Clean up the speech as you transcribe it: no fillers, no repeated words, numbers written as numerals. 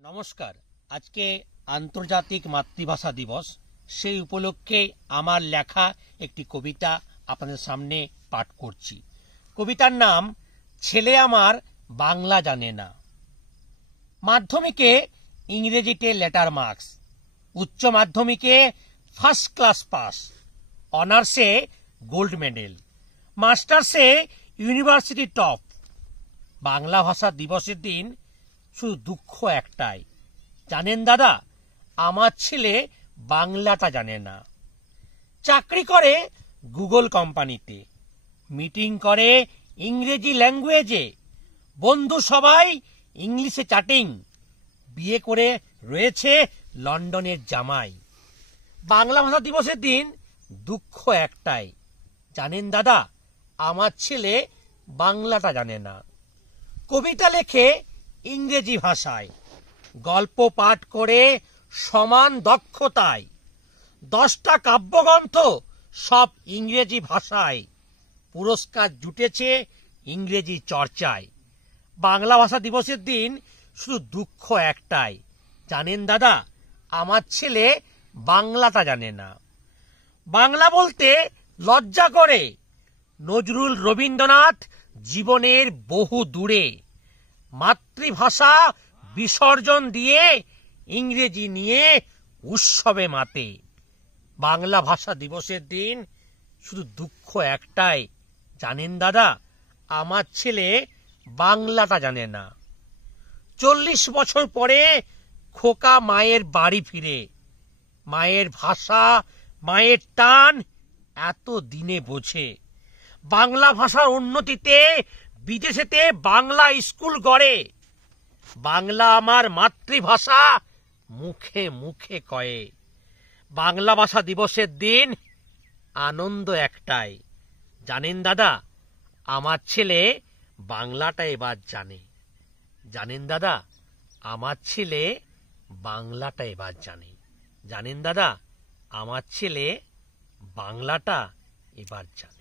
নমস্কার। আজকে আন্তর্জাতিক মাতৃভাষা দিবস। সেই উপলক্ষে আমার লেখা একটি কবিতা আপনাদের সামনে পাঠ করছি। কবিতার নাম ছেলে আমার বাংলা জানে না। মাধ্যমিকে ইংরেজিতে লেটার মার্কস, উচ্চ মাধ্যমিকে ফার্স্ট ক্লাস পাস, অনার্সে গোল্ড মেডেল, মাস্টার্সে ইউনিভার্সিটি টপ। বাংলা ভাষা দিবসের দিন শুধু দুঃখ একটাই, জানেন দাদা, আমার ছেলে বাংলাটা জানে না। চাকরি করে গুগল কোম্পানিতে, মিটিং করে ইংরেজি ল্যাঙ্গুয়েজে, বন্ধু সবাই ইংলিশে চ্যাটিং, বিয়ে করে রয়েছে লন্ডনের জামাই। বাংলা ভাষা দিবসের দিন দুঃখ একটাই, জানেন দাদা, আমার ছেলে বাংলাটা জানে না। কবিতা লেখে ইংরেজি ভাষায়, গল্প পাঠ করে সমান দক্ষতায়, 10টা কাব্যগ্রন্থ সব ইংরেজি ভাষায়, পুরস্কার জুটেছে ইংরেজি চর্চায়। বাংলা ভাষা দিবসের দিন শুধু দুঃখ একটাই, জানেন দাদা, আমার ছেলে বাংলাটা জানে না। বাংলা বলতে লজ্জা করে নজরুল রবীন্দ্রনাথ জীবনের বহু দূরে, মাতৃভাষা বিসর্জন দিয়ে ইংরেজি নিয়ে উৎসবে মাতে। বাংলা ভাষা দিবসের দিন শুধু দুঃখ একটাই, জানেন দাদা, আমার ছেলে বাংলাটা জানে না। 40 বছর পরে খোকা মায়ের বাড়ি ফিরে, মায়ের ভাষা মায়ের টান এত দিনে বোঝে। বাংলা ভাষার উন্নতিতে বিদেশেতে বাংলা স্কুল গড়ে, বাংলা আমার মাতৃভাষা মুখে মুখে কয়ে। বাংলা ভাষা দিবসের দিন আনন্দ একটাই, জানেন দাদা, আমার ছেলে বাংলাটা এবার জানে। জানেন দাদা, আমার ছেলে বাংলাটা এবার জানে। জানেন দাদা, আমার ছেলে বাংলাটা এবার জানে।